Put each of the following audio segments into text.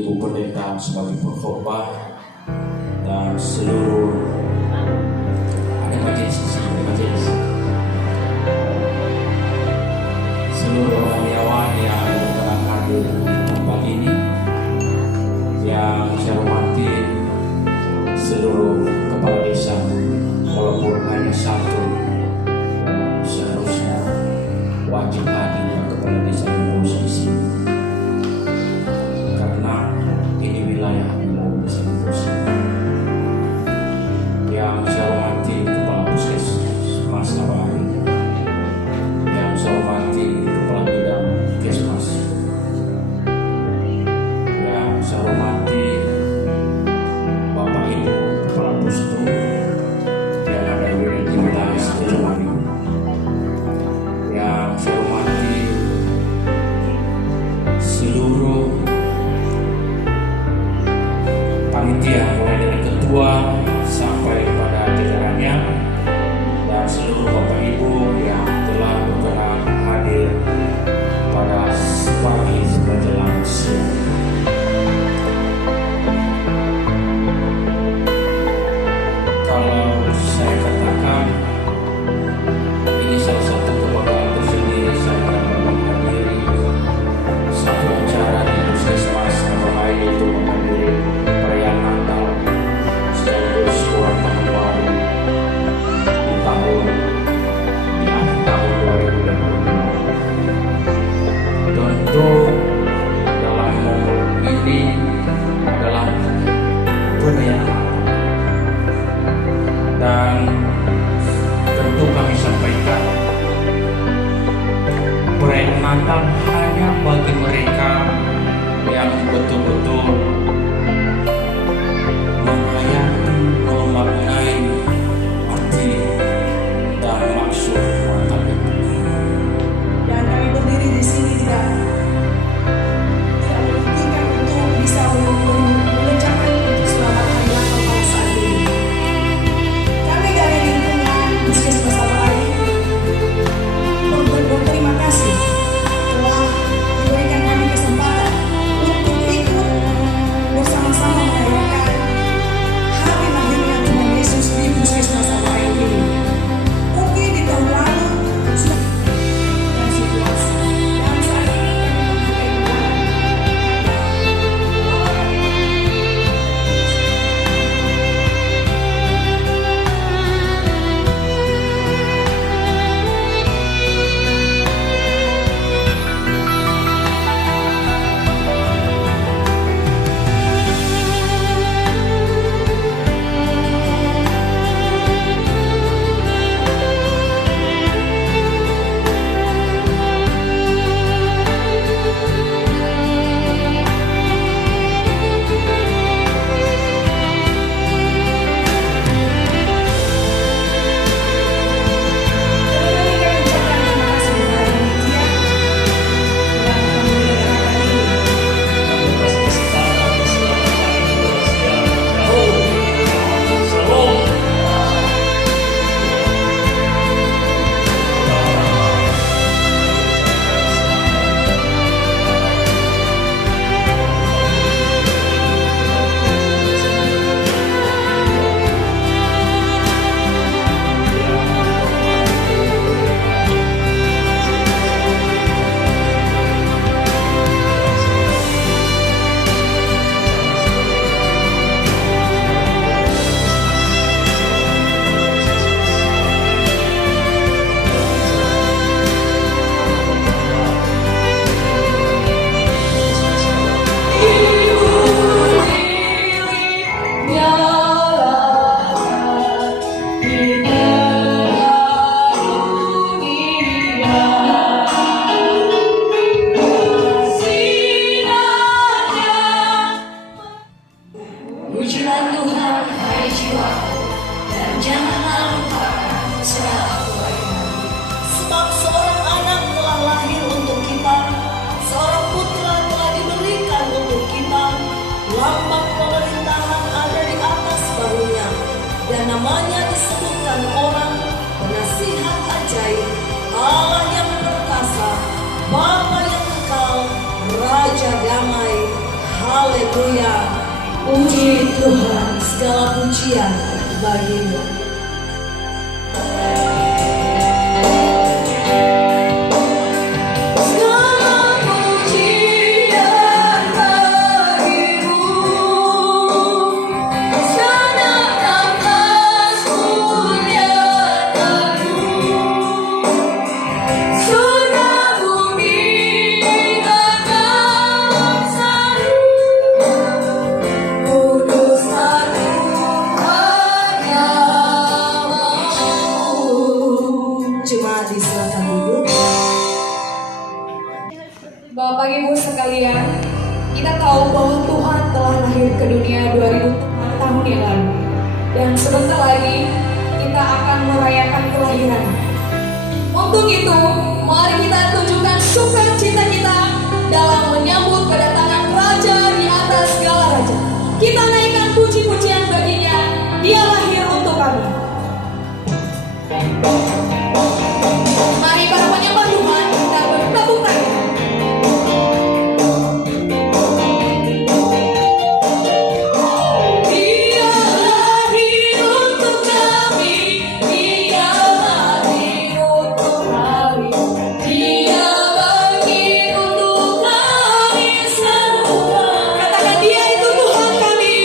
Ibu Pendeta sebagai pengkhotbah dan seluruh ada majelis seluruh rohaniawan yang telah hadir di tempat ini, yang saya hormati seluruh kepala desa, walaupun hanya satu seharusnya wajib hadir kepala desa yang harus di sini, karena ini wilayah desa Musi. Yang saya hormati kepala puskesmas Abari, yang saya hormati kepala bidang Kesmas, yang saya hormati Bapak Ibu kepala pustu yang ada di wilayah Sejumari, yang saya hormati seluruh panitia mulai dari ketua sampai pada jajarannya, dan seluruh Bapak Ibu yang telah berkenan hadir pada pagi menjelang siang. Kalau saya katakan ini salah satu kebanggaan tersendiri saya dapat menghadiri satu acara di puskesmas Abari, itu menghadiri perayaan Natal sekaligus ulang tahun baru di akhir tahun 2022. Tentu dalam momen ini adalah perayaan, dan tentu kami sampaikan perayaan Natal hanya bagi mereka yang betul-betul menghayati, memaknai arti dan maksud Natal itu. Dan kami berdiri di sini tidak memungkinkan untuk bisa mengucapkan untuk selamat hari Natal pada saat ini. Kami dari lingkungan Puskesmas Abari berterima kasih telah diberikan kami kesempatan untuk ikut bersama-sama merayakan hari lahirnya Tuhan Yesus di Puskesmas Abari ini. Mungkin di tahun lalu sudah dan situasi, dan saat ini pujilah Tuhan, hai jiwaku, dan janganlah lupa serah kebaikan. Sebab seorang anak telah lahir untuk kita, seorang putra telah diberikan untuk kita, lambang pemerintahan ada di atas bahunya, dan namanya disebutkan orang penasihat ajaib, Allah yang perkasa, Bapa yang kekal, Raja damai. Haleluya. Haleluya. Puji Tuhan, segala pujian bagimu. Bapak Ibu sekalian, kita tahu bahwa Tuhan telah lahir ke dunia 2000 tahun yang lalu. Dan sebentar lagi kita akan merayakan kelahiran. Untuk itu, mari kita tunjukkan sukacita kita dalam menyambut kedatangan Raja di atas segala raja. Kita naikkan puji-pujian baginya, Dia lahir untuk kami. Mari para penyembah Tuhan, kita bertepuk tangan. Katakan Dia itu Tuhan kami.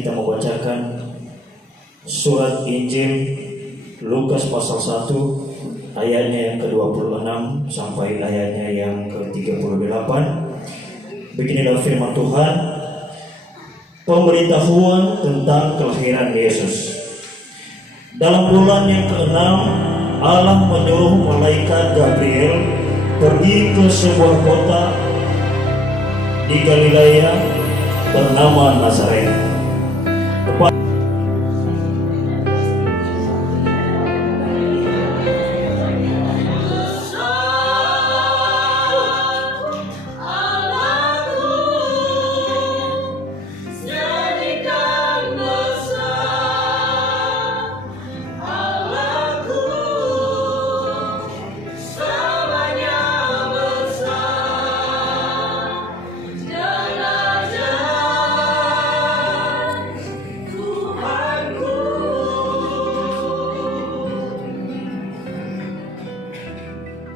kita membacakan surat Injil Lukas pasal 1 ayatnya yang ke-26 sampai ayatnya yang ke-38. Beginilah firman Tuhan. Pemberitahuan tentang kelahiran Yesus. Dalam bulan yang ke-6, Allah menyuruh malaikat Gabriel pergi ke sebuah kota di Galilea bernama Nazaret.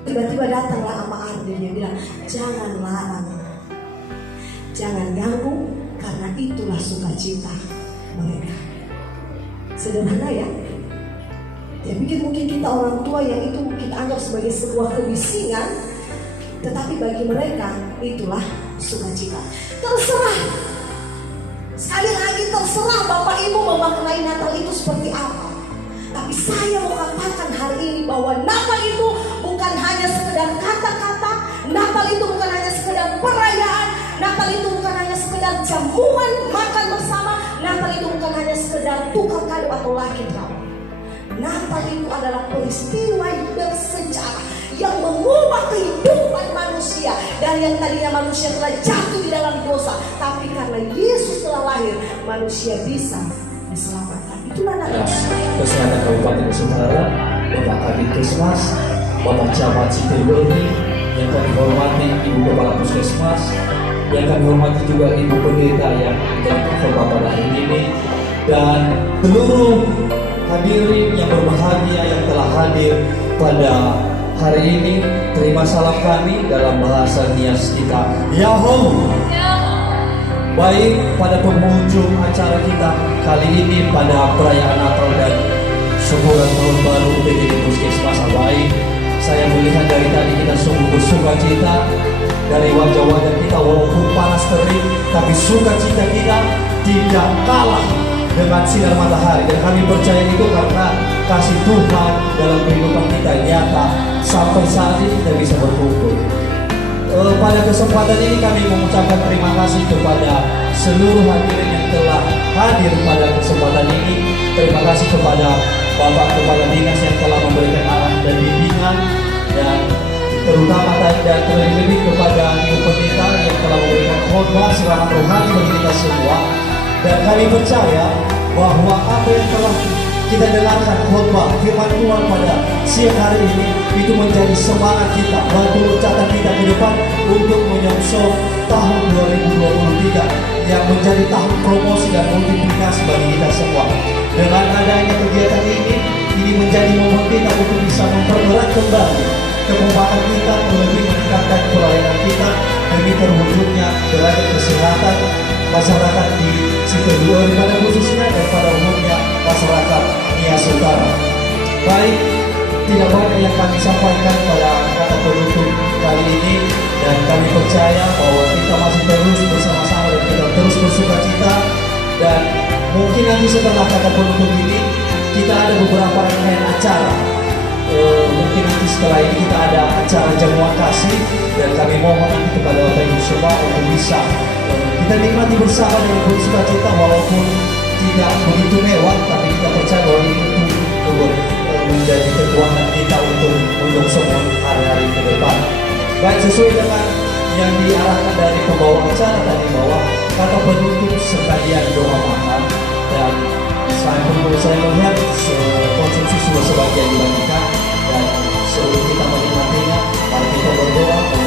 Tiba-tiba datanglah ama Arden yang bilang, jangan larang, jangan ganggu, karena itulah sukacita mereka. Sederhana ya. Ya pikir mungkin kita orang tua yang itu kita anggap sebagai sebuah kebisingan, tetapi bagi mereka itulah sukacita. Terserah. Sekali lagi terserah Bapak Ibu memaknai Natal itu seperti apa. Tapi saya mau katakan hari ini bahwa Natal itu bukan hanya sekedar kata-kata, Natal itu bukan hanya sekedar perayaan, Natal itu bukan hanya sekedar jamuan makan bersama, Natal itu bukan hanya sekedar tukar kado atau laki kau. Natal itu adalah peristiwa yang bersejarah yang mengubah kehidupan manusia dari yang tadinya manusia telah jatuh di dalam dosa, tapi karena Yesus telah lahir, manusia bisa diselamatkan. Itulah Natal. Kesehatan Kabupaten Utara, Bapak Kabid Kesmas, Bapak Camat Sitewoni, yang kami hormati Ibu Kepala Puskesmas, yang kami hormati juga Ibu Pendeta yang menjadi khotbah pada hari ini, dan seluruh hadirin yang berbahagia yang telah hadir pada hari ini. Terima salam kami dalam bahasa Nias kita, Yahoo. Baik, pada penghujung acara kita kali ini pada perayaan Natal dan syukuran tahun baru PDD Puskesmas Abai, saya melihat dari tadi kita sungguh bersuka cita dari wajah-wajah kita, walaupun panas terik, tapi sukacita kita tidak kalah dengan sinar matahari. Dan kami percaya itu karena kasih Tuhan dalam kehidupan kita nyata sampai saat ini kita bisa berkumpul. Pada kesempatan ini kami mengucapkan terima kasih kepada seluruh hadirin yang telah hadir pada kesempatan ini. Terima kasih kepada Bapak Kepala Dinas yang telah memberikan arah dan bimbingan, dan terutama dan terlebih kepada Ibu Pendeta yang telah memberikan khotbah siraman rohani bagi kita semua. Dan kami percaya bahwa apa yang telah kita dengarkan khotbah firman Tuhan pada siang hari ini itu menjadi semangat kita, batu loncatan kita ke depan untuk menyongsong tahun 2023 yang menjadi tahun promosi dan multiplikasi bagi kita semua. Dengan adanya kegiatan ini menjadi momen kita untuk bisa mempererat kembali kekompakan kita, lebih meningkatkan pelayanan kita demi terwujudnya derajat kesehatan masyarakat di Sitewoni pada khususnya dan pada umumnya masyarakat Nias Utara. Baik, tidak banyak yang kami sampaikan pada kata penutup kali ini, dan kami percaya bahwa kita masih terus bersama-sama dan kita terus bersukacita. Dan mungkin nanti setelah kata penutup ini kita ada beberapa rangkaian acara. Mungkin nanti setelah ini kita ada acara jamuan kasih, dan kami mohon nanti kepada Bapak Ibu semua untuk bisa kita nikmati bersama dengan bersukacita, walaupun tidak begitu mewah, tapi kita percaya bahwa ini untuk menjadi kekuatan kita untuk semua hari-hari ke depan. Baik, sesuai dengan yang diarahkan dari pembawa acara tadi, bahwa kata penutup sekalian doa makan, dan saya melihat konsumsi sudah sebagian dibagikan, dan sebelum kita menikmatinya, mari kita berdoa.